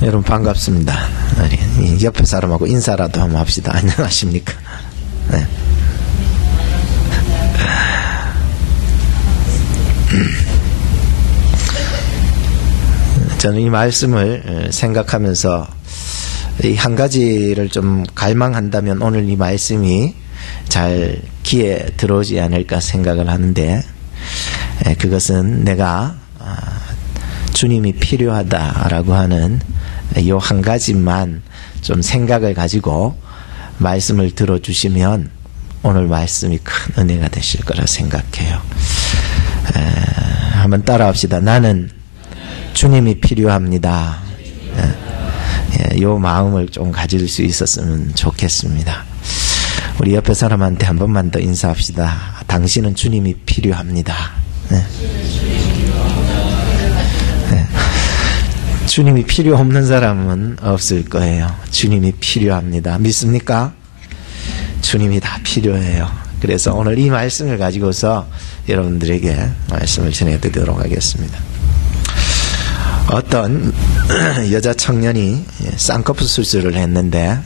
여러분 반갑습니다. 옆에 사람하고 인사라도 한번 합시다. 안녕하십니까? 네. 저는 이 말씀을 생각하면서 이 한 가지를 좀 갈망한다면 오늘 이 말씀이 잘 귀에 들어오지 않을까 생각을 하는데, 그것은 내가 주님이 필요하다라고 하는 이 한 가지만 좀 생각을 가지고 말씀을 들어주시면 오늘 말씀이 큰 은혜가 되실 거라 생각해요. 한번 따라합시다. 나는 주님이 필요합니다. 이 마음을 좀 가질 수 있었으면 좋겠습니다. 우리 옆에 사람한테 한 번만 더 인사합시다. 당신은 주님이 필요합니다. 주님이 필요 없는 사람은 없을 거예요. 주님이 필요합니다. 믿습니까? 주님이 다 필요해요. 그래서 오늘 이 말씀을 가지고서 여러분들에게 말씀을 전해드리도록 하겠습니다. 어떤 여자 청년이 쌍꺼풀 수술을 했는데,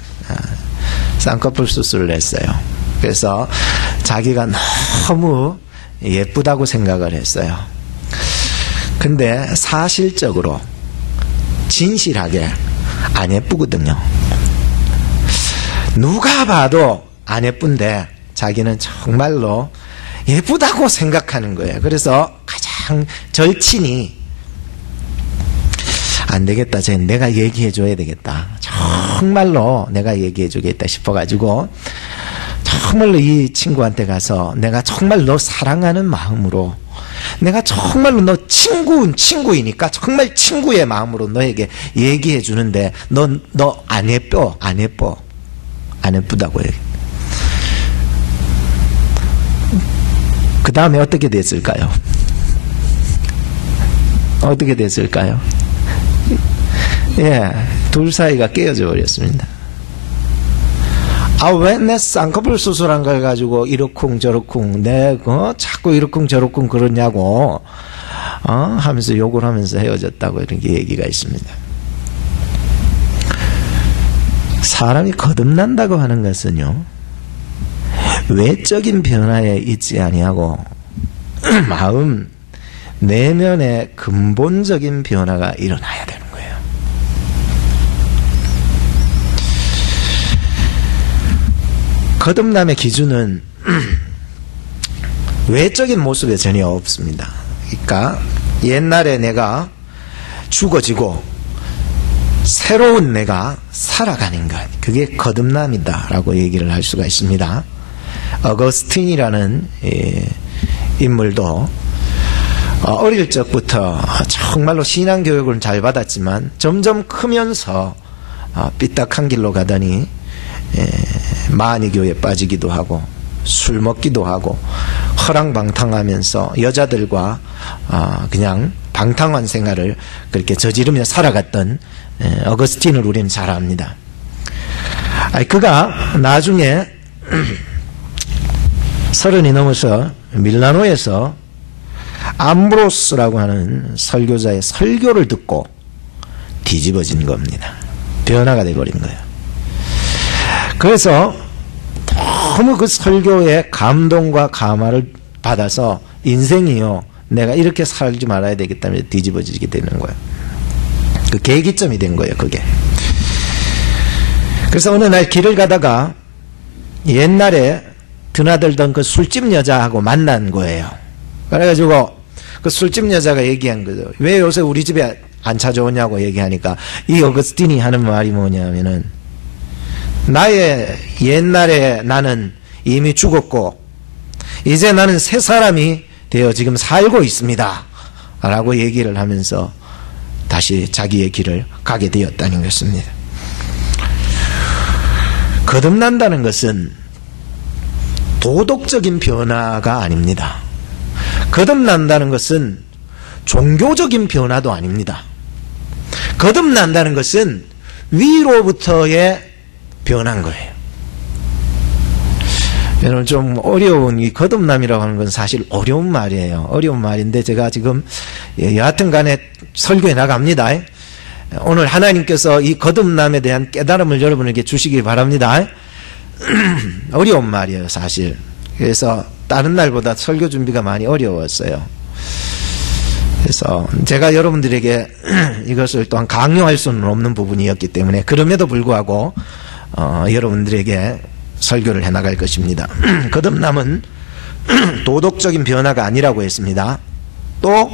쌍꺼풀 수술을 했어요. 그래서 자기가 너무 예쁘다고 생각을 했어요. 근데 사실적으로 진실하게 안 예쁘거든요. 누가 봐도 안 예쁜데 자기는 정말로 예쁘다고 생각하는 거예요. 그래서 가장 절친이 안 되겠다, 쟤 내가 얘기해 줘야 되겠다, 정말로 내가 얘기해 주겠다 싶어가지고 정말로 이 친구한테 가서 내가 정말 너 사랑하는 마음으로, 내가 정말로 너 친구이니까 정말 친구의 마음으로 너에게 얘기해 주는데 너 안 예뻐, 안 예쁘다고 얘기해. 그 다음에 어떻게 됐을까요? 어떻게 됐을까요? 둘 사이가 깨어져 버렸습니다. 왜 내 쌍꺼풀 수술한 걸 가지고 이러쿵 저러쿵 내가 자꾸 이러쿵 저러쿵 그러냐고 하면서 욕을 하면서 헤어졌다고 이렇게 얘기가 있습니다. 사람이 거듭난다고 하는 것은요, 외적인 변화에 있지 아니하고 마음 내면의 근본적인 변화가 일어나야 되는 거예요. 거듭남의 기준은 외적인 모습에 전혀 없습니다. 그러니까 옛날에 내가 죽어지고 새로운 내가 살아가는 것, 그게 거듭남이다 라고 얘기를 할 수가 있습니다. 어거스틴이라는 인물도 어릴 적부터 정말로 신앙교육을 잘 받았지만 점점 크면서 삐딱한 길로 가더니 마니교에 빠지기도 하고 술 먹기도 하고 허랑방탕하면서 여자들과 그냥 방탕한 생활을 그렇게 저지르며 살아갔던 어거스틴을 우리는 잘 압니다. 그가 나중에 30이 넘어서 밀라노에서 암브로스라고 하는 설교자의 설교를 듣고 뒤집어진 겁니다. 변화가 되어버린 거예요. 그래서 너무 그 설교의 감동과 감화를 받아서 인생이요, 내가 이렇게 살지 말아야 되겠다며 뒤집어지게 되는 거예요. 그 계기점이 된 거예요, 그게. 그래서 어느 날 길을 가다가 옛날에 드나들던 그 술집 여자하고 만난 거예요. 그래가지고 그 술집 여자가 얘기한 거죠. 왜 요새 우리 집에 안 찾아오냐고 얘기하니까 이 어거스틴이 하는 말이 뭐냐면은, 나의 옛날에 나는 이미 죽었고 이제 나는 새 사람이 되어 지금 살고 있습니다 라고 얘기를 하면서 다시 자기의 길을 가게 되었다는 것입니다. 거듭난다는 것은 도덕적인 변화가 아닙니다. 거듭난다는 것은 종교적인 변화도 아닙니다. 거듭난다는 것은 위로부터의 변한 거예요. 여러분, 좀 어려운 이 거듭남이라고 하는 건 사실 어려운 말이에요. 어려운 말인데 제가 지금 여하튼 간에 설교에 나갑니다. 오늘 하나님께서 이 거듭남에 대한 깨달음을 여러분에게 주시기 바랍니다. 어려운 말이에요, 사실. 그래서 다른 날보다 설교 준비가 많이 어려웠어요. 그래서 제가 여러분들에게 이것을 또한 강요할 수는 없는 부분이었기 때문에 그럼에도 불구하고 여러분들에게 설교를 해나갈 것입니다. 거듭남은 도덕적인 변화가 아니라고 했습니다. 또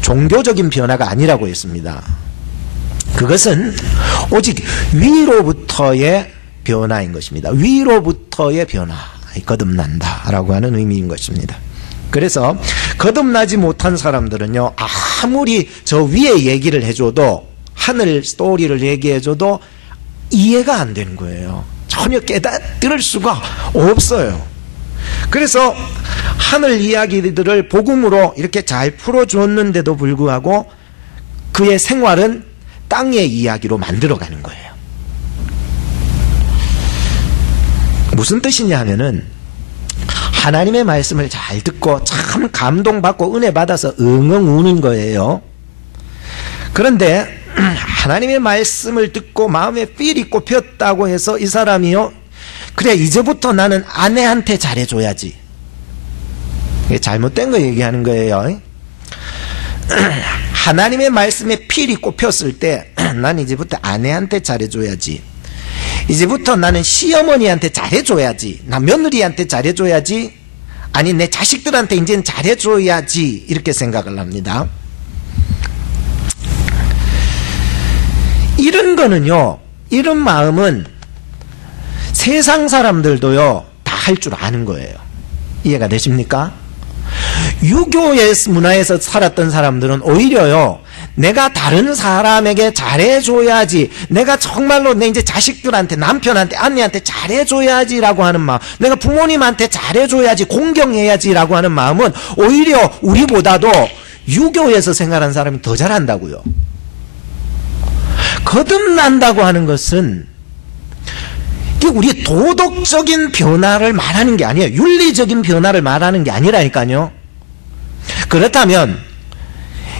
종교적인 변화가 아니라고 했습니다. 그것은 오직 위로부터의 변화인 것입니다. 위로부터의 변화, 거듭난다라고 하는 의미인 것입니다. 그래서 거듭나지 못한 사람들은요, 아무리 저 위에 얘기를 해줘도, 하늘 스토리를 얘기해줘도 이해가 안 되는 거예요. 전혀 깨닫을 수가 없어요. 그래서 하늘 이야기들을 복음으로 이렇게 잘 풀어줬는데도 불구하고 그의 생활은 땅의 이야기로 만들어가는 거예요. 무슨 뜻이냐 하면은 하나님의 말씀을 잘 듣고 참 감동받고 은혜 받아서 엉엉 우는 거예요. 그런데 하나님의 말씀을 듣고 마음에 삘이 꼽혔다고 해서 이 사람이요, 그래 이제부터 나는 아내한테 잘해줘야지. 이게 잘못된 거 얘기하는 거예요. 하나님의 말씀에 필이 꼽혔을 때 난 이제부터 아내한테 잘해줘야지, 이제부터 나는 시어머니한테 잘해줘야지, 나 며느리한테 잘해줘야지, 아니 내 자식들한테 이제는 잘해줘야지, 이렇게 생각을 합니다. 이런 거는요, 이런 마음은 세상 사람들도요 다 할 줄 아는 거예요. 이해가 되십니까? 유교의 문화에서 살았던 사람들은 오히려요, 내가 다른 사람에게 잘해줘야지, 내가 정말로 내 이제 자식들한테, 남편한테, 아내한테 잘해줘야지라고 하는 마음, 내가 부모님한테 잘해줘야지, 공경해야지라고 하는 마음은 오히려 우리보다도 유교에서 생활한 사람이 더 잘한다고요. 거듭난다고 하는 것은 우리 도덕적인 변화를 말하는 게 아니에요. 윤리적인 변화를 말하는 게 아니라니까요. 그렇다면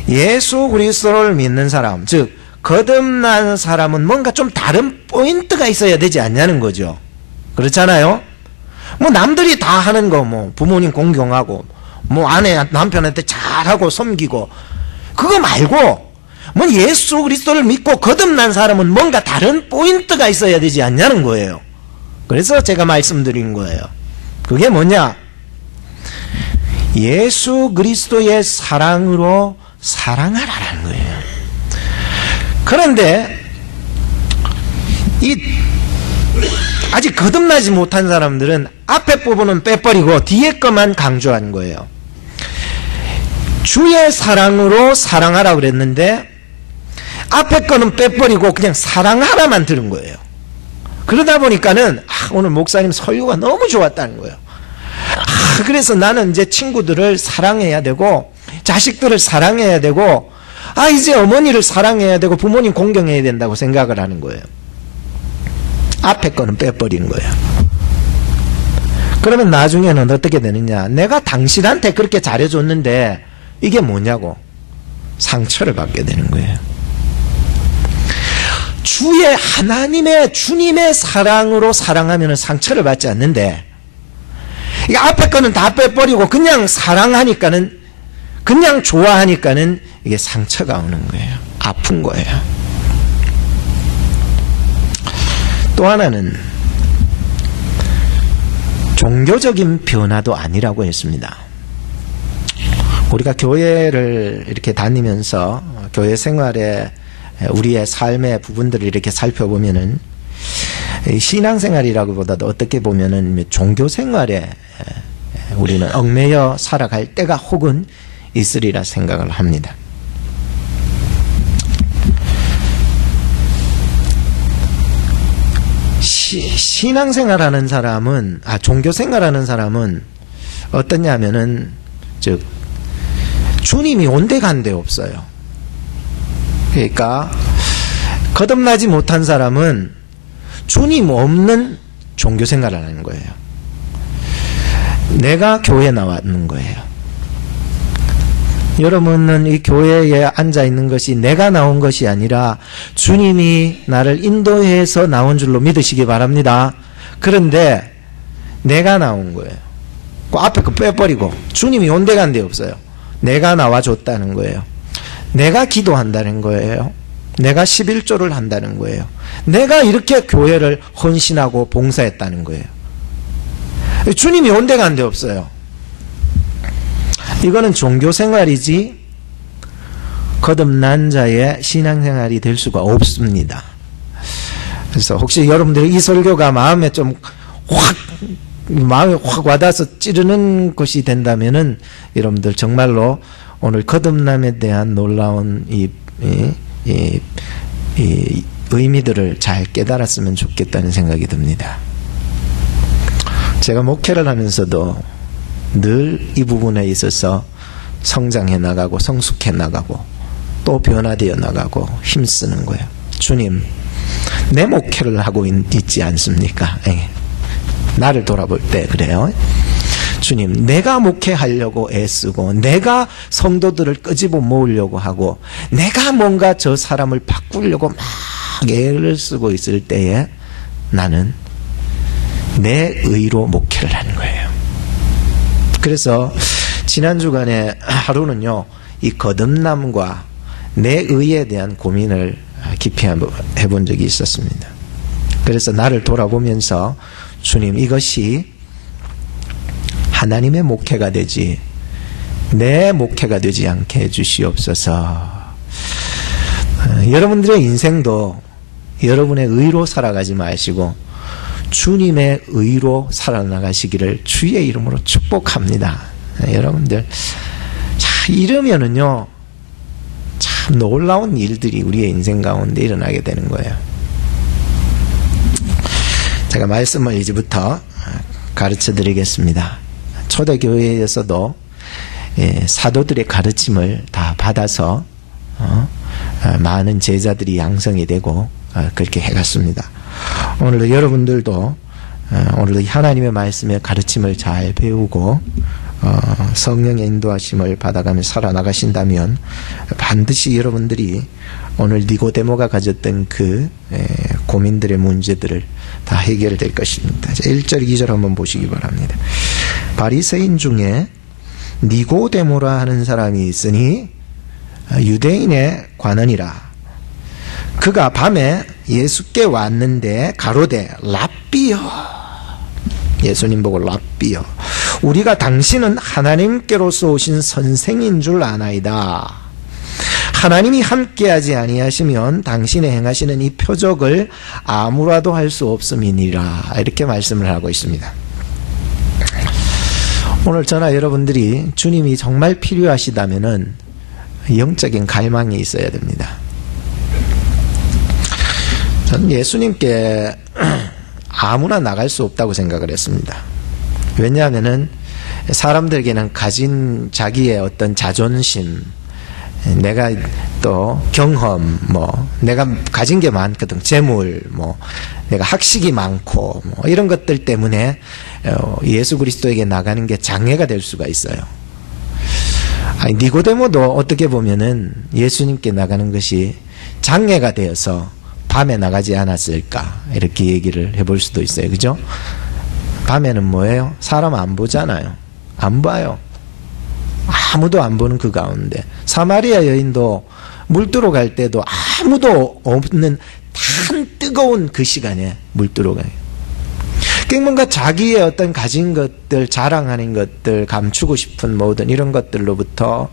예수 그리스도를 믿는 사람, 즉 거듭난 사람은 뭔가 좀 다른 포인트가 있어야 되지 않냐는 거죠. 그렇잖아요. 뭐 남들이 다 하는 거, 뭐 부모님 공경하고, 뭐 아내 남편한테 잘하고 섬기고, 그거 말고 뭐 예수 그리스도를 믿고 거듭난 사람은 뭔가 다른 포인트가 있어야 되지 않냐는 거예요. 그래서 제가 말씀드린 거예요. 그게 뭐냐? 예수 그리스도의 사랑으로 사랑하라는 거예요. 그런데 아직 거듭나지 못한 사람들은 앞에 부분은 빼버리고 뒤에 것만 강조한 거예요. 주의 사랑으로 사랑하라고 그랬는데 앞에 거는 빼버리고 그냥 사랑하라만 들은 거예요. 그러다 보니까는 오늘 목사님 설교가 너무 좋았다는 거예요. 그래서 나는 이제 친구들을 사랑해야 되고, 자식들을 사랑해야 되고, 이제 어머니를 사랑해야 되고, 부모님 공경해야 된다고 생각을 하는 거예요. 앞에 거는 빼버리는 거예요. 그러면 나중에는 어떻게 되느냐? 내가 당신한테 그렇게 잘해줬는데 이게 뭐냐고 상처를 받게 되는 거예요. 하나님의 주님의 사랑으로 사랑하면 상처를 받지 않는데, 이 앞에 거는 다 빼버리고 그냥 사랑하니까는, 그냥 좋아하니까는 이게 상처가 오는 거예요. 아픈 거예요. 또 하나는 종교적인 변화도 아니라고 했습니다. 우리가 교회를 이렇게 다니면서 교회 생활에 우리의 삶의 부분들을 이렇게 살펴보면은 신앙생활이라기보다도 어떻게 보면은 종교생활에 우리는 얽매여 살아갈 때가 혹은 있으리라 생각을 합니다. 신앙생활하는 사람은, 종교생활하는 사람은 어떠냐면은, 즉 주님이 온데간데 없어요. 그러니까 거듭나지 못한 사람은 주님 없는 종교생활을 하는 거예요. 내가 교회에 나왔는 거예요. 여러분은 이 교회에 앉아 있는 것이 내가 나온 것이 아니라 주님이 나를 인도해서 나온 줄로 믿으시기 바랍니다. 그런데 내가 나온 거예요. 그 앞에 거 빼버리고 주님이 온데간데 없어요. 내가 나와줬다는 거예요. 내가 기도한다는 거예요. 내가 11조를 한다는 거예요. 내가 이렇게 교회를 헌신하고 봉사했다는 거예요. 주님이 온데간데 없어요. 이거는 종교생활이지 거듭난 자의 신앙생활이 될 수가 없습니다. 그래서 혹시 여러분들이 이 설교가 마음에 확 와닿아서 찌르는 것이 된다면은 여러분들 정말로 오늘 거듭남에 대한 놀라운 이 의미들을 잘 깨달았으면 좋겠다는 생각이 듭니다. 제가 목회를 하면서도 늘 이 부분에 있어서 성장해 나가고 성숙해 나가고 또 변화되어 나가고 힘쓰는 거예요. 주님, 내 목회를 하고 있지 않습니까? 나를 돌아볼 때 그래요. 주님, 내가 목회하려고 애쓰고 내가 성도들을 끄집어 모으려고 하고 내가 뭔가 저 사람을 바꾸려고 막 애를 쓰고 있을 때에 나는 내 의로 목회를 하는 거예요. 그래서 지난 주간에 하루는요, 이 거듭남과 내 의에 대한 고민을 깊이 해본 적이 있었습니다. 그래서 나를 돌아보면서 주님, 이것이 하나님의 목회가 되지 내 목회가 되지 않게 해주시옵소서. 여러분들의 인생도 여러분의 의로 살아가지 마시고 주님의 의로 살아나가시기를 주의 이름으로 축복합니다. 여러분들, 자, 이러면은요, 참 놀라운 일들이 우리의 인생 가운데 일어나게 되는 거예요. 제가 말씀을 이제부터 가르쳐 드리겠습니다. 초대교회에서도 사도들의 가르침을 다 받아서 많은 제자들이 양성이 되고 그렇게 해갔습니다. 오늘도 여러분들도 오늘도 하나님의 말씀의 가르침을 잘 배우고 성령의 인도하심을 받아가며 살아나가신다면 반드시 여러분들이 오늘 니고데모가 가졌던 그 고민들의 문제들을 다 해결될 것입니다. 1절 2절 한번 보시기 바랍니다. 바리새인 중에 니고데모라 하는 사람이 있으니 유대인의 관원이라. 그가 밤에 예수께 왔는데 가로되 랍비여, 예수님 보고 랍비여, 우리가 당신은 하나님께로서 오신 선생인 줄 아나이다. 하나님이 함께하지 아니하시면 당신의 행하시는 이 표적을 아무라도 할 수 없음이니라. 이렇게 말씀을 하고 있습니다. 오늘 저나 여러분들이 주님이 정말 필요하시다면은 영적인 갈망이 있어야 됩니다. 저는 예수님께 아무나 나갈 수 없다고 생각을 했습니다. 왜냐하면은 사람들에게는 가진 자기의 어떤 자존심, 내가 또 경험, 내가 가진 게 많거든, 재물, 내가 학식이 많고, 이런 것들 때문에 예수 그리스도에게 나가는 게 장애가 될 수가 있어요. 니고데모도 어떻게 보면은 예수님께 나가는 것이 장애가 되어서 밤에 나가지 않았을까, 이렇게 얘기를 해볼 수도 있어요. 그죠? 밤에는 뭐예요? 사람 안 보잖아요. 안 봐요. 아무도 안 보는 그 가운데 사마리아 여인도 물 뜨러 갈 때도 아무도 없는 단 뜨거운 그 시간에 물 뜨러 가요. 그러니까 뭔가 자기의 어떤 가진 것들, 자랑하는 것들, 감추고 싶은 모든 이런 것들로부터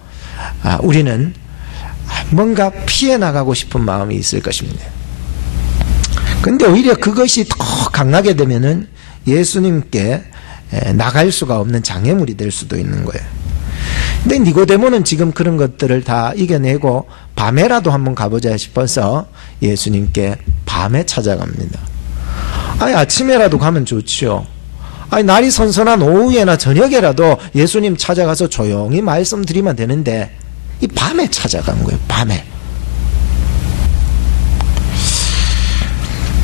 우리는 뭔가 피해 나가고 싶은 마음이 있을 것입니다. 근데 오히려 그것이 더 강하게 되면은 예수님께 나갈 수가 없는 장애물이 될 수도 있는 거예요. 근데 니고데모는 지금 그런 것들을 다 이겨내고 밤에라도 한번 가보자 싶어서 예수님께 밤에 찾아갑니다. 아침에라도 가면 좋지요. 날이 선선한 오후에나 저녁에라도 예수님 찾아가서 조용히 말씀드리면 되는데 이 밤에 찾아간 거예요. 밤에.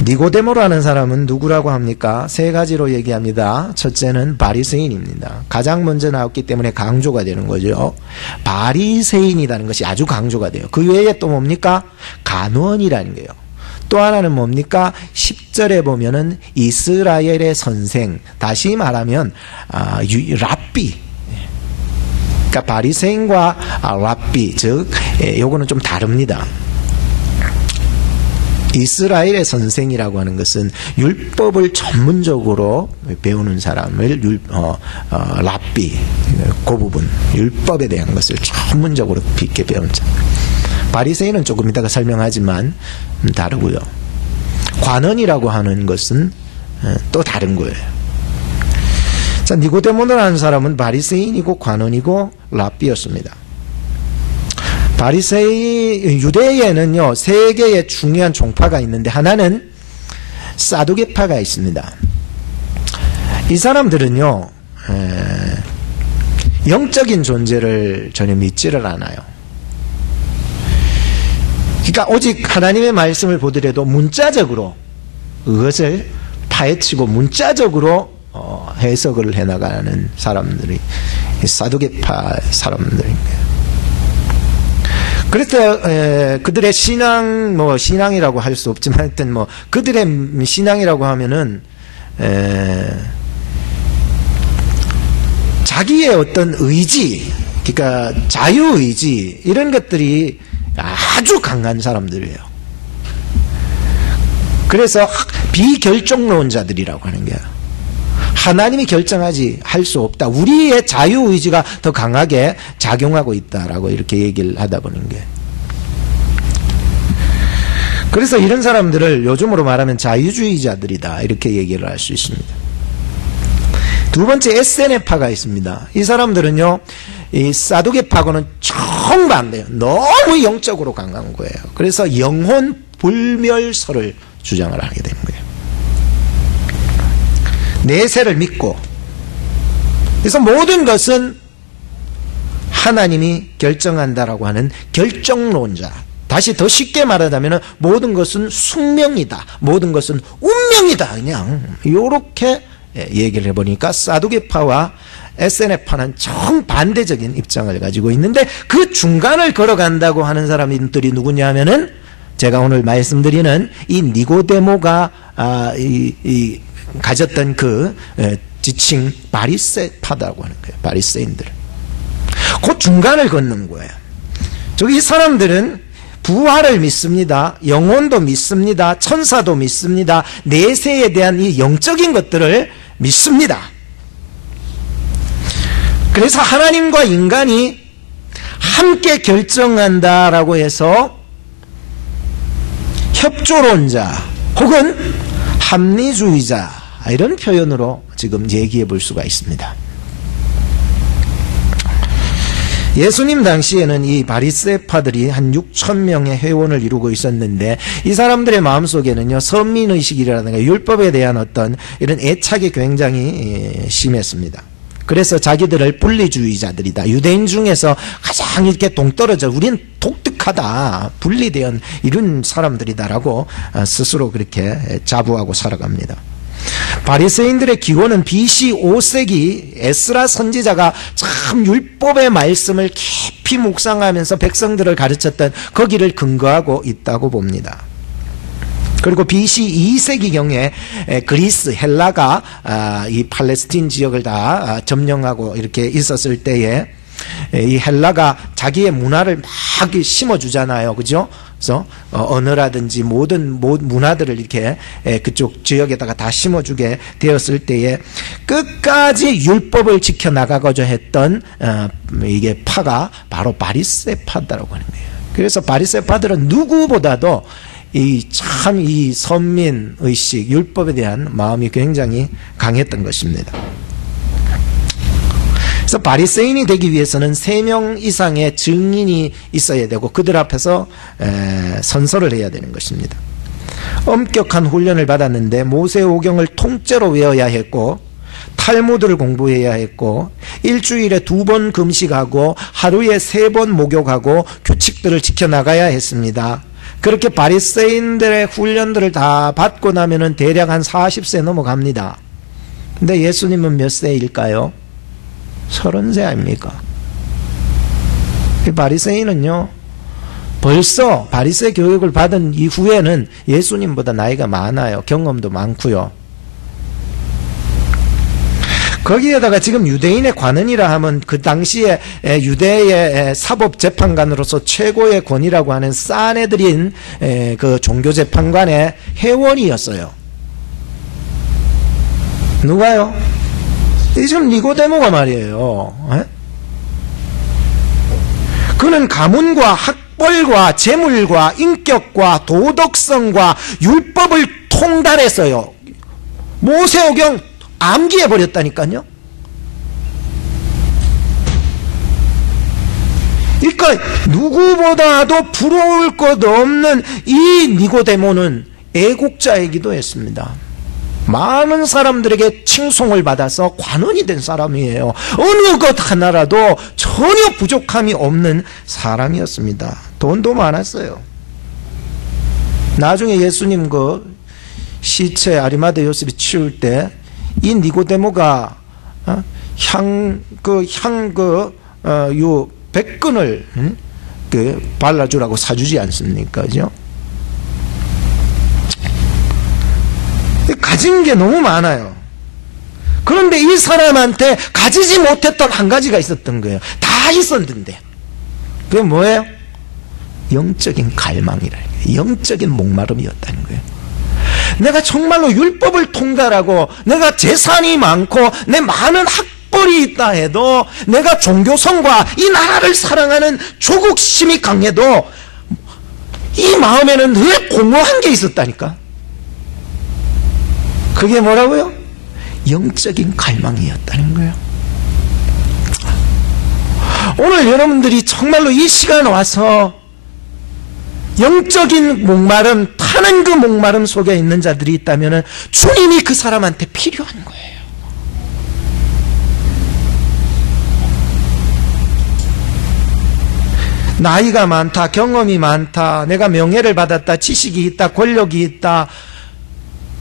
니고데모라는 사람은 누구라고 합니까? 세 가지로 얘기합니다. 첫째는 바리새인입니다. 가장 먼저 나왔기 때문에 강조가 되는 거죠. 바리새인이라는 것이 아주 강조가 돼요. 그 외에 또 뭡니까? 간원이라는 거예요. 또 하나는 뭡니까? 10절에 보면은 이스라엘의 선생, 다시 말하면 랍비. 그러니까 바리새인과 랍비, 즉 요거는 좀 다릅니다. 이스라엘의 선생이라고 하는 것은 율법을 전문적으로 배우는 사람을 랍비, 그 부분 율법에 대한 것을 전문적으로 깊게 배운 자. 바리새인은 조금 이따가 설명하지만 다르고요. 관원이라고 하는 것은 또 다른 거예요. 자, 니고데모라는 사람은 바리새인이고 관원이고 랍비였습니다. 유대에는요, 세 개의 중요한 종파가 있는데, 하나는 사두개파가 있습니다. 이 사람들은요, 영적인 존재를 전혀 믿지를 않아요. 그러니까 오직 하나님의 말씀을 보더라도 문자적으로 그것을 파헤치고 문자적으로 해석을 해나가는 사람들이 사두개파 사람들입니다. 그래서 그들의 신앙이라고 할 수 없지만 하여튼 그들의 신앙이라고 하면은 자기의 어떤 의지, 그러니까 자유의지 이런 것들이 아주 강한 사람들이에요. 그래서 비결정론자들이라고 하는 거예요. 하나님이 결정하지 할 수 없다. 우리의 자유의지가 더 강하게 작용하고 있다라고 이렇게 얘기를 하다 보는 게. 그래서 이런 사람들을 요즘으로 말하면 자유주의자들이다 이렇게 얘기를 할 수 있습니다. 두 번째 에세네파가 있습니다. 이 사람들은요, 이 사두개파하고는 정반대예요. 너무 영적으로 강한 거예요. 그래서 영혼 불멸설을 주장을 하게 되는 거예요. 내세를 믿고, 그래서 모든 것은 하나님이 결정한다라고 하는 결정론자. 다시 더 쉽게 말하자면 모든 것은 숙명이다, 모든 것은 운명이다, 그냥 이렇게 얘기를 해보니까 사두개파와 에세네파는 정반대적인 입장을 가지고 있는데, 그 중간을 걸어간다고 하는 사람들이 누구냐 하면은 제가 오늘 말씀드리는 이 니고데모가 가졌던 그 지칭 바리새파라고 하는 거예요. 바리새인들. 그 중간을 걷는 거예요. 이 사람들은 부활을 믿습니다. 영혼도 믿습니다. 천사도 믿습니다. 내세에 대한 이 영적인 것들을 믿습니다. 그래서 하나님과 인간이 함께 결정한다라고 해서 협조론자 혹은 합리주의자 이런 표현으로 지금 얘기해 볼 수가 있습니다. 예수님 당시에는 이 바리새파들이 한 6,000명의 회원을 이루고 있었는데, 이 사람들의 마음속에는요, 선민의식이라든가 율법에 대한 어떤 이런 애착이 굉장히 심했습니다. 그래서 자기들을 분리주의자들이다, 유대인 중에서 가장 이렇게 동떨어져, 우린 독특하다, 분리된 이런 사람들이다라고 스스로 그렇게 자부하고 살아갑니다. 바리새인들의 기원은 BC 5세기 에스라 선지자가 참 율법의 말씀을 깊이 묵상하면서 백성들을 가르쳤던 거기를 근거하고 있다고 봅니다. 그리고 BC 2세기경에 그리스, 헬라가 이 팔레스틴 지역을 다 점령하고 이렇게 있었을 때에 이 헬라가 자기의 문화를 막 심어주잖아요. 그죠? 그래서 언어라든지 모든 문화들을 이렇게 그쪽 지역에다가 다 심어주게 되었을 때에 끝까지 율법을 지켜나가고자 했던 이게 파가 바로 바리새파다라고 하는 거예요. 그래서 바리새파들은 누구보다도 이 선민의식, 율법에 대한 마음이 굉장히 강했던 것입니다. 그래서 바리새인이 되기 위해서는 3명 이상의 증인이 있어야 되고 그들 앞에서 선서를 해야 되는 것입니다. 엄격한 훈련을 받았는데 모세오경을 통째로 외워야 했고, 탈무드를 공부해야 했고, 일주일에 2번 금식하고 하루에 3번 목욕하고 규칙들을 지켜나가야 했습니다. 그렇게 바리새인들의 훈련들을 다 받고 나면은 대략 한 40세 넘어갑니다. 근데 예수님은 몇 세일까요? 30세 아닙니까? 이 바리새인은요, 벌써 바리새 교육을 받은 이후에는 예수님보다 나이가 많아요. 경험도 많고요. 거기에다가 지금 유대인의 관원이라 하면 그 당시에 유대의 사법재판관으로서 최고의 권위라고 하는 사네드린 그 종교재판관의 회원이었어요. 누가요? 이 지금 니고데모가 말이에요. 그는 가문과 학벌과 재물과 인격과 도덕성과 율법을 통달했어요. 모세오경 암기해버렸다니까요. 그러니까 누구보다도 부러울 것 없는 이 니고데모는 애국자이기도 했습니다. 많은 사람들에게 칭송을 받아서 관원이 된 사람이에요. 어느 것 하나라도 전혀 부족함이 없는 사람이었습니다. 돈도 많았어요. 나중에 예수님 그 시체 아리마대 요셉이 치울 때 이 니고데모가 요 백근을 발라주라고 사주지 않습니까? 그죠? 가진 게 너무 많아요. 그런데 이 사람한테 가지지 못했던 한 가지가 있었던 거예요. 다 있었는데. 그게 뭐예요? 영적인 갈망이라는 거예요. 영적인 목마름이었다는 거예요. 내가 정말로 율법을 통달하고 내가 재산이 많고 내 많은 학벌이 있다 해도 내가 종교성과 이 나라를 사랑하는 조국심이 강해도 이 마음에는 늘 공허한 게 있었다니까. 그게 뭐라고요? 영적인 갈망이었다는 거예요. 오늘 여러분들이 정말로 이 시간 와서 영적인 목마름, 타는 그 목마름 속에 있는 자들이 있다면 주님이 그 사람한테 필요한 거예요. 나이가 많다, 경험이 많다, 내가 명예를 받았다, 지식이 있다, 권력이 있다,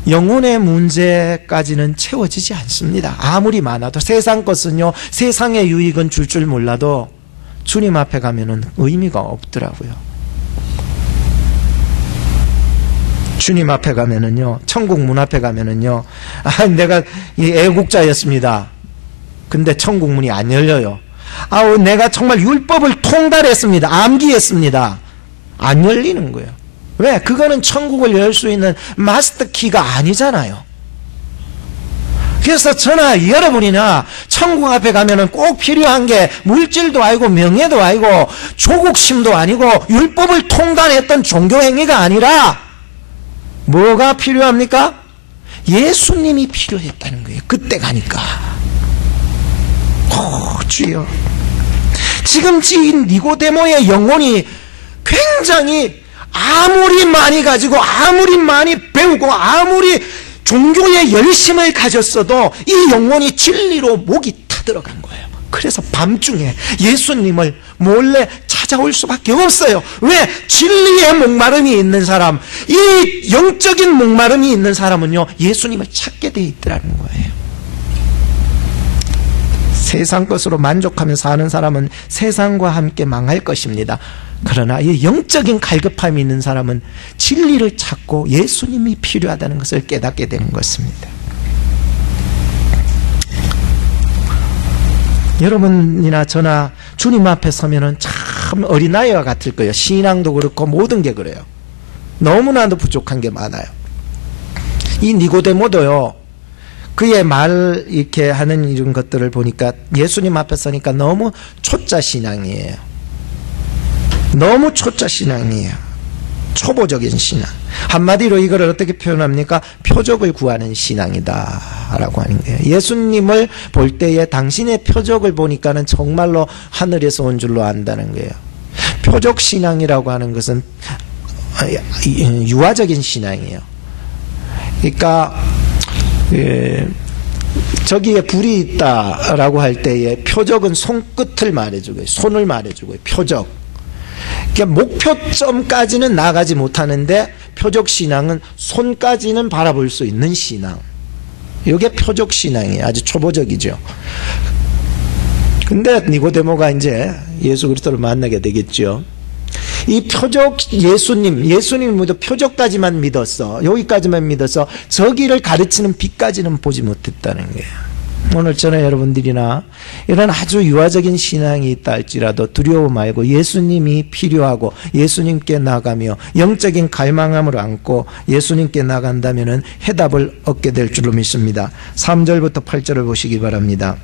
영혼의 문제까지는 채워지지 않습니다. 아무리 많아도. 세상 것은요, 세상의 유익은 줄 몰라도 주님 앞에 가면은 의미가 없더라고요. 주님 앞에 가면은요, 천국 문 앞에 가면은요, 내가 애국자였습니다. 근데 천국 문이 안 열려요. 내가 정말 율법을 통달했습니다. 암기했습니다. 안 열리는 거예요. 왜? 그거는 천국을 열 수 있는 마스터 키가 아니잖아요. 그래서 저나 여러분이나 천국 앞에 가면은 꼭 필요한 게 물질도 아니고 명예도 아니고 조국심도 아니고 율법을 통달했던 종교행위가 아니라 뭐가 필요합니까? 예수님이 필요했다는 거예요. 그때 가니까. 주여. 지금 지인 니고데모의 영혼이 굉장히 아무리 많이 가지고 아무리 많이 배우고 아무리 종교에 열심을 가졌어도 이 영혼이 진리로 목이 타들어간 거예요. 그래서 밤중에 예수님을 몰래 찾아올 수밖에 없어요. 왜? 진리의 목마름이 있는 사람, 이 영적인 목마름이 있는 사람은요, 예수님을 찾게 돼 있더라는 거예요. 세상 것으로 만족하며 사는 사람은 세상과 함께 망할 것입니다. 그러나 이 영적인 갈급함이 있는 사람은 진리를 찾고 예수님이 필요하다는 것을 깨닫게 되는 것입니다. 여러분이나 저나 주님 앞에 서면은 참 어린아이와 같을 거예요. 신앙도 그렇고 모든 게 그래요. 너무나도 부족한 게 많아요. 이 니고데모도요, 그의 말 이렇게 하는 이런 것들을 보니까 예수님 앞에 서니까 너무 초짜 신앙이에요. 너무 초짜 신앙이에요. 초보적인 신앙. 한마디로 이걸 어떻게 표현합니까? 표적을 구하는 신앙이다 라고 하는 거예요. 예수님을 볼 때에 당신의 표적을 보니까는 정말로 하늘에서 온 줄로 안다는 거예요. 표적 신앙이라고 하는 것은 유아적인 신앙이에요. 그러니까 저기에 불이 있다라고 할 때에 표적은 손끝을 말해주고요. 손을 말해주고요. 표적. 그러니까 목표점까지는 나가지 못하는데 표적신앙은 손까지는 바라볼 수 있는 신앙. 이게 표적신앙이에요. 아주 초보적이죠. 근데 니고데모가 이제 예수 그리스도를 만나게 되겠죠. 이 표적 예수님이 모두 표적까지만 믿었어. 여기까지만 믿어서 저기를 가르치는 빛까지는 보지 못했다는 거예요. 오늘 저는 여러분들이나 이런 아주 유아적인 신앙이 있다 할지라도 두려워 말고 예수님이 필요하고 예수님께 나가며 영적인 갈망함을 안고 예수님께 나간다면 해답을 얻게 될 줄로 믿습니다. 3절부터 8절을 보시기 바랍니다.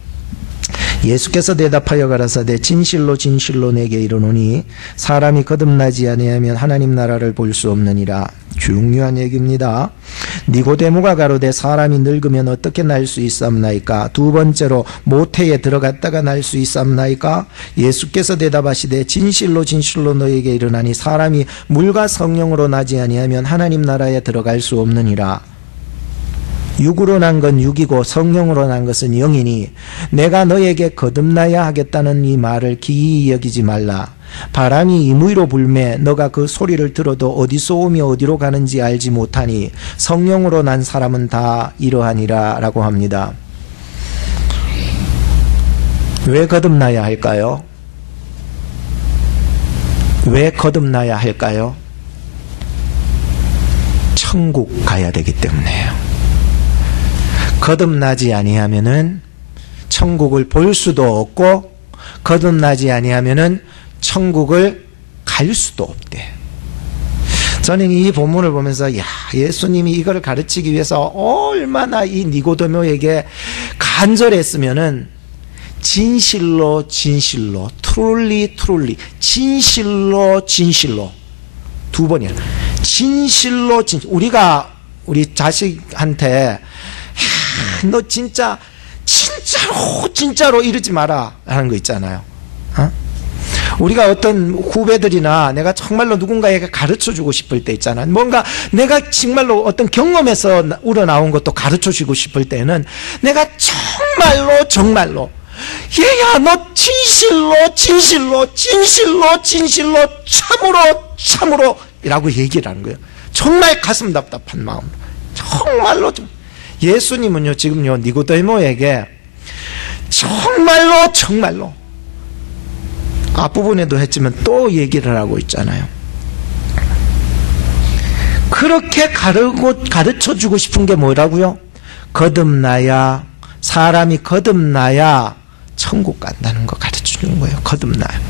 예수께서 대답하여 가라사대 진실로 진실로 내게 이르노니 사람이 거듭나지 아니하면 하나님 나라를 볼 수 없느니라. 중요한 얘기입니다. 니고데모가 가로되 사람이 늙으면 어떻게 날 수 있사옵나이까? 두 번째로 모태에 들어갔다가 날 수 있사옵나이까? 예수께서 대답하시되 진실로 진실로 너에게 이르나니 사람이 물과 성령으로 나지 아니하면 하나님 나라에 들어갈 수 없느니라. 육으로 난 건 육이고 성령으로 난 것은 영이니 내가 너에게 거듭나야 하겠다는 이 말을 기이히 여기지 말라. 바람이 임의로 불매 너가 그 소리를 들어도 어디서 오며 어디로 가는지 알지 못하니 성령으로 난 사람은 다 이러하니라 라고 합니다. 왜 거듭나야 할까요? 왜 거듭나야 할까요? 천국 가야 되기 때문에요. 거듭나지 아니하면은 천국을 볼 수도 없고 거듭나지 아니하면은 천국을 갈 수도 없대. 저는 이 본문을 보면서 예수님이 이걸 가르치기 위해서 얼마나 이 니고데모에게 간절했으면은 진실로 진실로 truly truly 진실로 진실로 두 번이야. 진실로 진실. 우리가 우리 자식한테 너 진짜로 이러지 마라 하는 거 있잖아요. 우리가 어떤 후배들이나 내가 정말로 누군가에게 가르쳐주고 싶을 때 있잖아요. 뭔가 내가 정말로 어떤 경험에서 우러나온 것도 가르쳐주고 싶을 때는 내가 정말로 얘야 너 진실로 참으로 라고 얘기를 하는 거예요. 정말 가슴 답답한 마음. 정말로 예수님은요 지금요 니고데모에게 정말로 앞부분에도 했지만 또 얘기를 하고 있잖아요. 그렇게 가르쳐주고 싶은 게 뭐라고요? 사람이 거듭나야 천국 간다는 거 가르쳐주는 거예요. 거듭나요.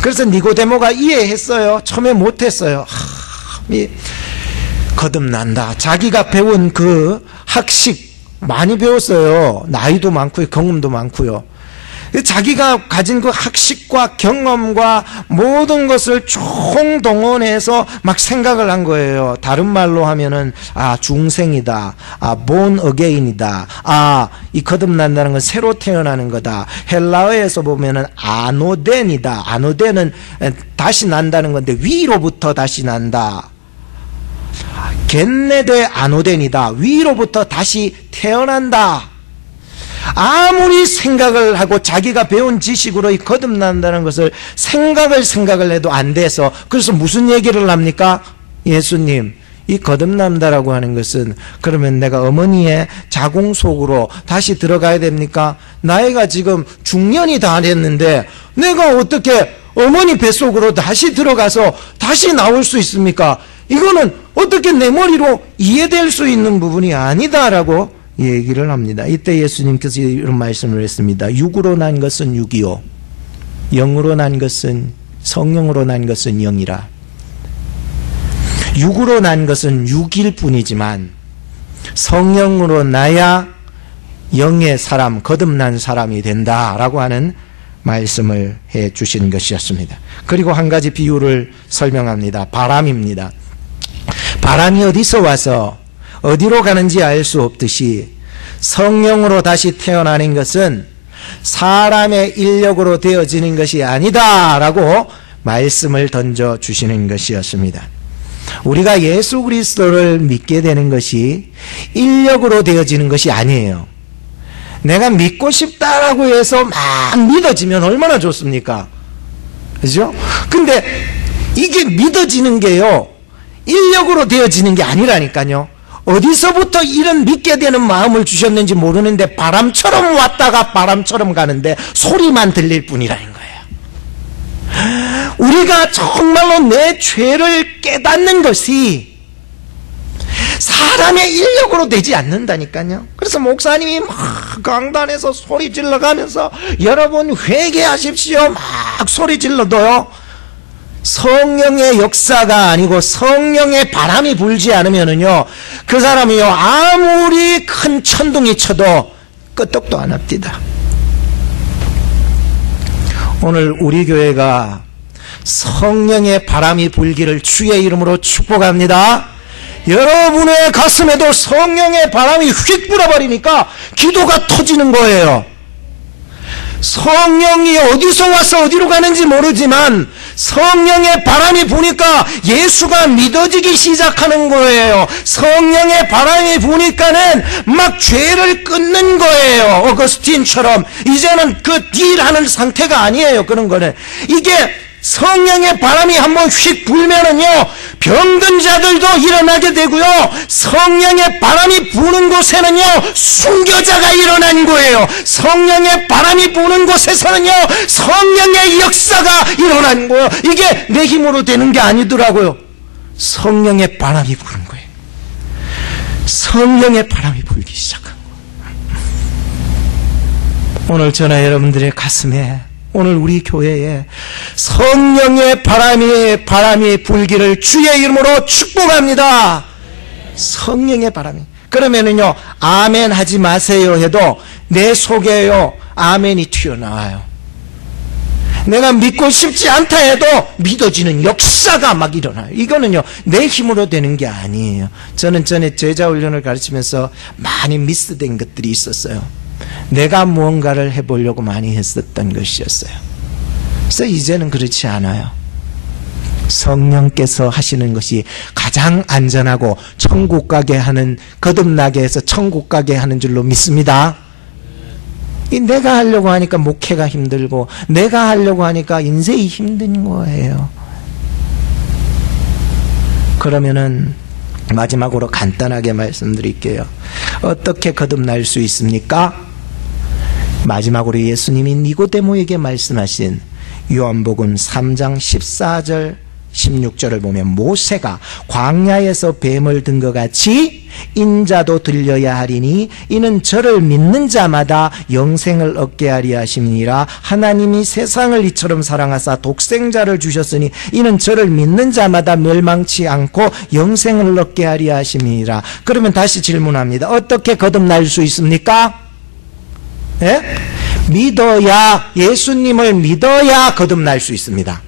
그래서 니고데모가 이해했어요. 처음에 못했어요. 거듭난다. 자기가 배운 그 학식 많이 배웠어요. 나이도 많고요. 경험도 많고요. 자기가 가진 그 학식과 경험과 모든 것을 총동원해서 막 생각을 한 거예요. 다른 말로 하면은 중생이다. born again이다. 이 거듭난다는 건 새로 태어나는 거다. 헬라어에서 보면은 아노덴이다. 아노덴은 다시 난다는 건데 위로부터 다시 난다. 겟네데 아노덴이다. 위로부터 다시 태어난다. 아무리 생각을 하고 자기가 배운 지식으로 이 거듭난다는 것을 생각을 해도 안 돼서 그래서 무슨 얘기를 합니까? 예수님, 이 거듭난다라고 하는 것은 그러면 내가 어머니의 자궁 속으로 다시 들어가야 됩니까? 나이가 지금 중년이 다 됐는데 내가 어떻게 어머니 뱃속으로 다시 들어가서 다시 나올 수 있습니까? 이거는 어떻게 내 머리로 이해될 수 있는 부분이 아니다라고 얘기를 합니다. 이때 예수님께서 이런 말씀을 했습니다. 육으로 난 것은 육이요 영으로 난 것은 성령으로 난 것은 영이라. 육으로 난 것은 육일 뿐이지만 성령으로 나야 영의 사람, 거듭난 사람이 된다라고 하는 말씀을 해 주신 것이었습니다. 그리고 한 가지 비유를 설명합니다. 바람입니다. 바람이 어디서 와서 어디로 가는지 알 수 없듯이 성령으로 다시 태어나는 것은 사람의 인력으로 되어지는 것이 아니다라고 말씀을 던져주시는 것이었습니다. 우리가 예수 그리스도를 믿게 되는 것이 인력으로 되어지는 것이 아니에요. 내가 믿고 싶다라고 해서 막 믿어지면 얼마나 좋습니까? 그죠? 근데 이게 믿어지는 게요, 인력으로 되어지는 게 아니라니까요. 어디서부터 이런 믿게 되는 마음을 주셨는지 모르는데 바람처럼 왔다가 바람처럼 가는데 소리만 들릴 뿐이라는 거예요. 우리가 정말로 내 죄를 깨닫는 것이 사람의 인력으로 되지 않는다니까요. 그래서 목사님이 막 강단에서 소리 질러가면서 여러분 회개하십시오 막 소리 질러도요, 성령의 역사가 아니고 성령의 바람이 불지 않으면은요, 그 사람이요 아무리 큰 천둥이 쳐도 끄떡도 안 합니다. 오늘 우리 교회가 성령의 바람이 불기를 주의 이름으로 축복합니다. 여러분의 가슴에도 성령의 바람이 휙 불어버리니까 기도가 터지는 거예요. 성령이 어디서 와서 어디로 가는지 모르지만 성령의 바람이 부니까 예수가 믿어지기 시작하는 거예요. 성령의 바람이 부니까는 막 죄를 끊는 거예요. 어거스틴처럼 이제는 그 딜하는 상태가 아니에요. 그런 거는 이게 성령의 바람이 한번 휙 불면은요, 병든 자들도 일어나게 되고요, 성령의 바람이 부는 곳에는요 순교자가 일어난 거예요. 성령의 바람이 부는 곳에서는요 성령의 역사가 일어난 거예요. 이게 내 힘으로 되는 게 아니더라고요. 성령의 바람이 부는 거예요. 성령의 바람이 불기 시작한 거예요. 오늘 저나 여러분들의 가슴에, 오늘 우리 교회에 성령의 바람이 불기를 주의 이름으로 축복합니다. 성령의 바람이. 그러면은요, 아멘 하지 마세요 해도 내 속에요 아멘이 튀어나와요. 내가 믿고 싶지 않다 해도 믿어지는 역사가 막 일어나요. 이거는요 내 힘으로 되는 게 아니에요. 저는 전에 제자훈련을 가르치면서 많이 미스된 것들이 있었어요. 내가 무언가를 해보려고 많이 했었던 것이었어요. 그래서 이제는 그렇지 않아요. 성령께서 하시는 것이 가장 안전하고 천국 가게 하는, 거듭나게 해서 천국 가게 하는 줄로 믿습니다. 내가 하려고 하니까 목회가 힘들고 내가 하려고 하니까 인생이 힘든 거예요. 그러면은 마지막으로 간단하게 말씀드릴게요. 어떻게 거듭날 수 있습니까? 마지막으로 예수님이 니고데모에게 말씀하신 요한복음 3장 14절 16절을 보면, 모세가 광야에서 뱀을 든 것 같이 인자도 들려야 하리니 이는 저를 믿는 자마다 영생을 얻게 하리 하심이니라. 하나님이 세상을 이처럼 사랑하사 독생자를 주셨으니 이는 저를 믿는 자마다 멸망치 않고 영생을 얻게 하리 하심이니라. 그러면 다시 질문합니다. 어떻게 거듭날 수 있습니까? 예? 믿어야, 예수님을 믿어야 거듭날 수 있습니다.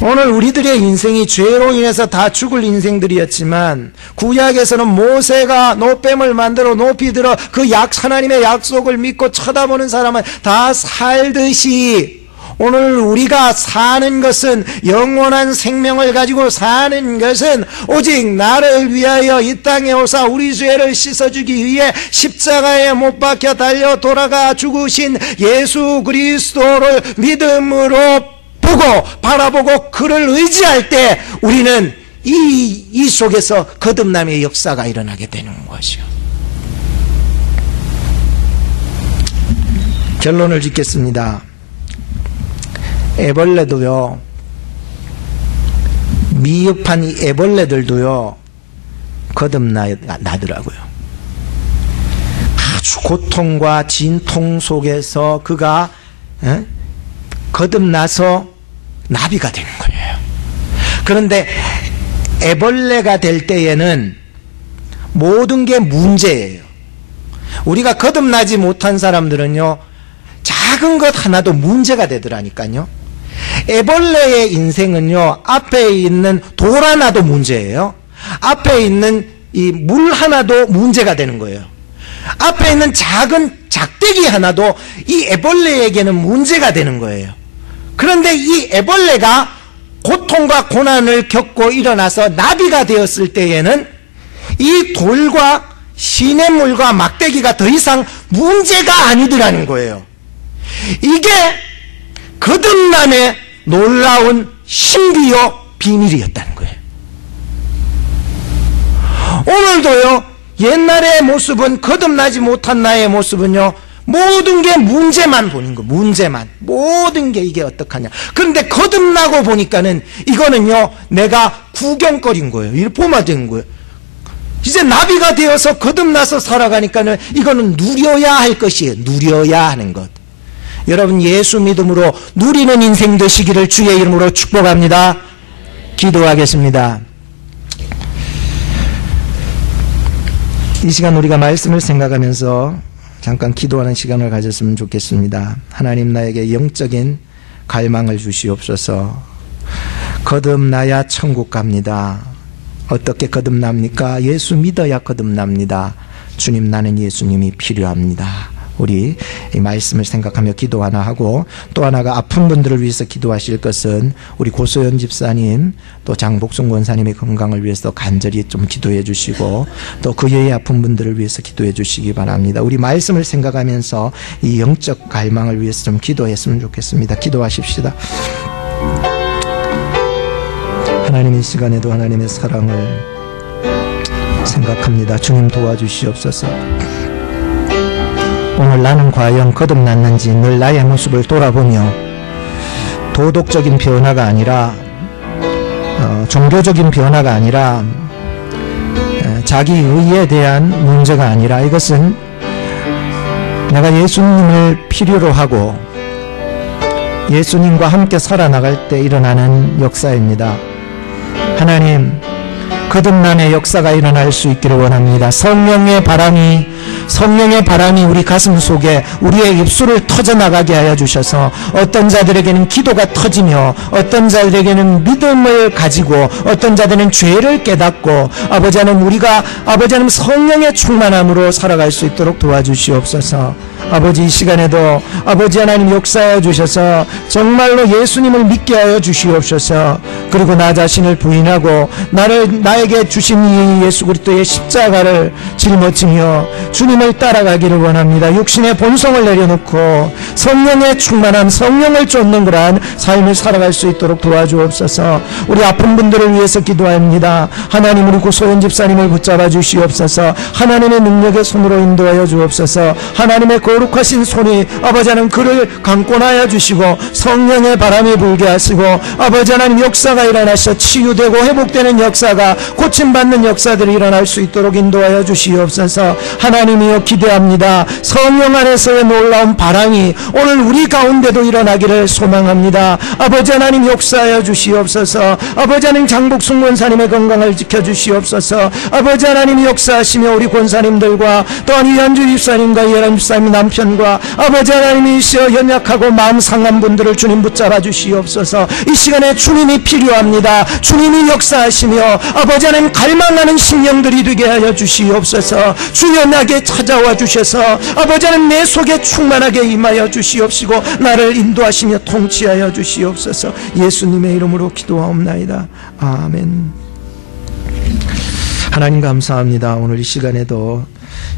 오늘 우리들의 인생이 죄로 인해서 다 죽을 인생들이었지만 구약에서는 모세가 노뱀을 만들어 높이 들어 그 하나님의 약속을 믿고 쳐다보는 사람은 다 살듯이, 오늘 우리가 사는 것은, 영원한 생명을 가지고 사는 것은 오직 나를 위하여 이 땅에 오사 우리 죄를 씻어주기 위해 십자가에 못 박혀 달려 돌아가 죽으신 예수 그리스도를 믿음으로 보고 바라보고 그를 의지할 때 우리는 이 속에서 거듭남의 역사가 일어나게 되는 것이요. 결론을 짓겠습니다. 애벌레도요, 미흡한 이 애벌레들도요 거듭나더라고요. 아주 고통과 진통 속에서 그가 거듭나서 나비가 되는 거예요. 그런데 애벌레가 될 때에는 모든 게 문제예요. 우리가 거듭나지 못한 사람들은요 작은 것 하나도 문제가 되더라니까요. 애벌레의 인생은요 앞에 있는 돌 하나도 문제예요. 앞에 있는 이 물 하나도 문제가 되는 거예요. 앞에 있는 작은 작대기 하나도 이 애벌레에게는 문제가 되는 거예요. 그런데 이 애벌레가 고통과 고난을 겪고 일어나서 나비가 되었을 때에는 이 돌과 시냇물과 막대기가 더 이상 문제가 아니더라는 거예요. 이게 거듭남의 놀라운 신비요 비밀이었다는 거예요. 오늘도요, 옛날의 모습은, 거듭나지 못한 나의 모습은요, 모든 게 문제만 보는 거, 문제만. 모든 게 이게 어떡하냐. 그런데 거듭나고 보니까는 이거는요, 내가 구경거리인 거예요. 일포마 된 거예요. 이제 나비가 되어서 거듭나서 살아가니까는 이거는 누려야 할 것이에요. 누려야 하는 것. 여러분, 예수 믿음으로 누리는 인생 되시기를 주의 이름으로 축복합니다. 기도하겠습니다. 이 시간 우리가 말씀을 생각하면서 잠깐 기도하는 시간을 가졌으면 좋겠습니다. 하나님, 나에게 영적인 갈망을 주시옵소서. 거듭나야 천국 갑니다. 어떻게 거듭납니까? 예수 믿어야 거듭납니다. 주님, 나는 예수님이 필요합니다. 우리 이 말씀을 생각하며 기도 하나 하고, 또 하나가 아픈 분들을 위해서 기도하실 것은 우리 고소연 집사님, 또 장복순 권사님의 건강을 위해서 간절히 좀 기도해 주시고, 또 그 외의 아픈 분들을 위해서 기도해 주시기 바랍니다. 우리 말씀을 생각하면서 이 영적 갈망을 위해서 좀 기도했으면 좋겠습니다. 기도하십시다. 하나님, 이 시간에도 하나님의 사랑을 생각합니다. 주님, 도와주시옵소서. 오늘 나는 과연 거듭났는지 늘 나의 모습을 돌아보며 도덕적인 변화가 아니라 종교적인 변화가 아니라 자기 의에 대한 문제가 아니라 이것은 내가 예수님을 필요로 하고 예수님과 함께 살아나갈 때 일어나는 역사입니다. 하나님, 거듭남의 역사가 일어날 수 있기를 원합니다. 성령의 바람이 우리 가슴 속에 우리의 입술을 터져나가게 하여 주셔서 어떤 자들에게는 기도가 터지며 어떤 자들에게는 믿음을 가지고 어떤 자들은 죄를 깨닫고 아버지 하나님 성령의 충만함으로 살아갈 수 있도록 도와주시옵소서. 아버지, 이 시간에도 아버지 하나님 역사하여 주셔서 정말로 예수님을 믿게 하여 주시옵소서. 그리고 나 자신을 부인하고 나에게 주신 이 예수 그리스도의 십자가를 짊어지며 주님을 따라가기를 원합니다. 육신의 본성을 내려놓고 성령의 충만함, 성령을 쫓는 그러한 삶을 살아갈 수 있도록 도와주옵소서. 우리 아픈 분들을 위해서 기도합니다. 하나님, 우리 고소연 집사님을 붙잡아 주시옵소서. 하나님의 능력의 손으로 인도하여 주옵소서. 하나님의 거룩하신 손이 아버지 하나님 그를 강권하여 주시고 성령의 바람이 불게 하시고 아버지 하나님 역사가 일어나셔 치유되고 회복되는 역사가, 고침받는 역사들이 일어날 수 있도록 인도하여 주시옵소서. 하나님이여, 기대합니다. 성령 안에서의 놀라운 바람이 오늘 우리 가운데도 일어나기를 소망합니다. 아버지 하나님 역사하여 주시옵소서. 아버지 하나님 장복순 권사님의 건강을 지켜주시옵소서. 아버지 하나님 역사하시며 우리 권사님들과 또한 이현주 집사님과 이혜람 집사님 남편과 아버지 하나님이시여 연약하고 마음 상한 분들을 주님 붙잡아 주시옵소서. 이 시간에 주님이 필요합니다. 주님이 역사하시며 아버지 하나님 갈망하는 심령들이 되게 하여 주시옵소서. 주여, 나게 찾아와 주셔서 아버지 하나님 내 속에 충만하게 임하여 주시옵시고 나를 인도하시며 통치하여 주시옵소서. 예수님의 이름으로 기도하옵나이다. 아멘. 하나님 감사합니다. 오늘 이 시간에도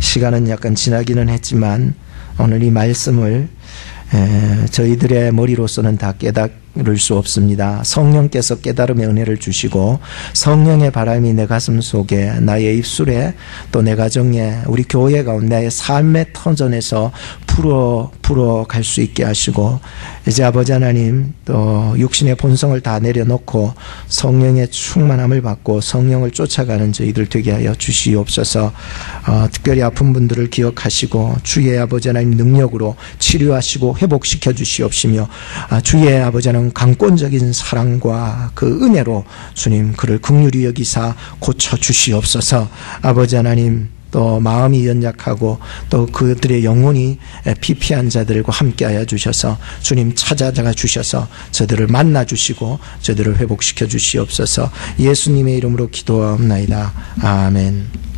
시간은 약간 지나기는 했지만 오늘 이 말씀을 저희들의 머리로서는 다 깨달을 수 없습니다. 성령께서 깨달음의 은혜를 주시고 성령의 바람이 내 가슴 속에, 나의 입술에, 또 내 가정에, 우리 교회 가운데 나의 삶의 터전에서 풀어 갈 수 있게 하시고, 이제 아버지 하나님 또 육신의 본성을 다 내려놓고 성령의 충만함을 받고 성령을 쫓아가는 저희들 되게 하여 주시옵소서. 특별히 아픈 분들을 기억하시고 주의 아버지 하나님 능력으로 치료하시고 회복시켜 주시옵시며 주의 아버지 하나님 강권적인 사랑과 그 은혜로 주님 그를 긍휼히 여기사 고쳐 주시옵소서. 아버지 하나님, 또 마음이 연약하고 또 그들의 영혼이 피폐한 자들과 함께하여 주셔서 주님 찾아가 주셔서 저들을 만나 주시고 저들을 회복시켜 주시옵소서. 예수님의 이름으로 기도하옵나이다. 아멘.